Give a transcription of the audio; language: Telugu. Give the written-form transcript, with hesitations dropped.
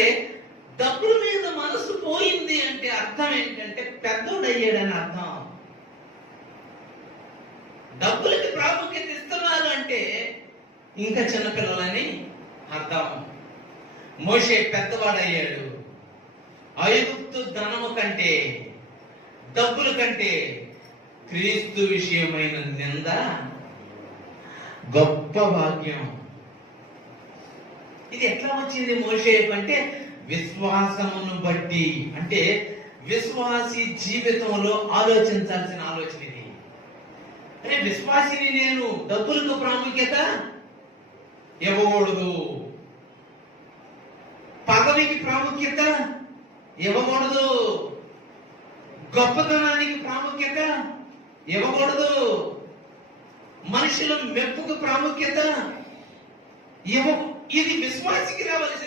అంటే డబ్బుల మీద మనసు పోయింది అంటే అర్థం ఏంటంటే పెద్దోడయ్యాడని అర్థం. డబ్బులకి ప్రాముఖ్యత ఇస్తున్నారు అంటే ఇంకా చిన్నపిల్లలని అర్థం. మోషే పెద్దవాడయ్యాడు. ఐగుప్తు ధనము కంటే, డబ్బుల కంటే క్రీస్తు విషయమైన నింద గొప్ప భాగ్యం. ఇది ఎట్లా వచ్చింది మోషే అంటే విశ్వాసమును బట్టి. అంటే విశ్వాసి జీవితంలో ఆలోచించాల్సిన ఆలోచన ఇది. అంటే విశ్వాసిని నేను డబ్బులకు ప్రాముఖ్యత ఇవ్వకూడదు, పదవికి ప్రాముఖ్యత ఇవ్వకూడదు, గొప్పతనానికి ప్రాముఖ్యత ఇవ్వకూడదు, మనుషుల మెప్పుకు ప్రాముఖ్యత ఇది విశ్వాసికి రావాల్సిన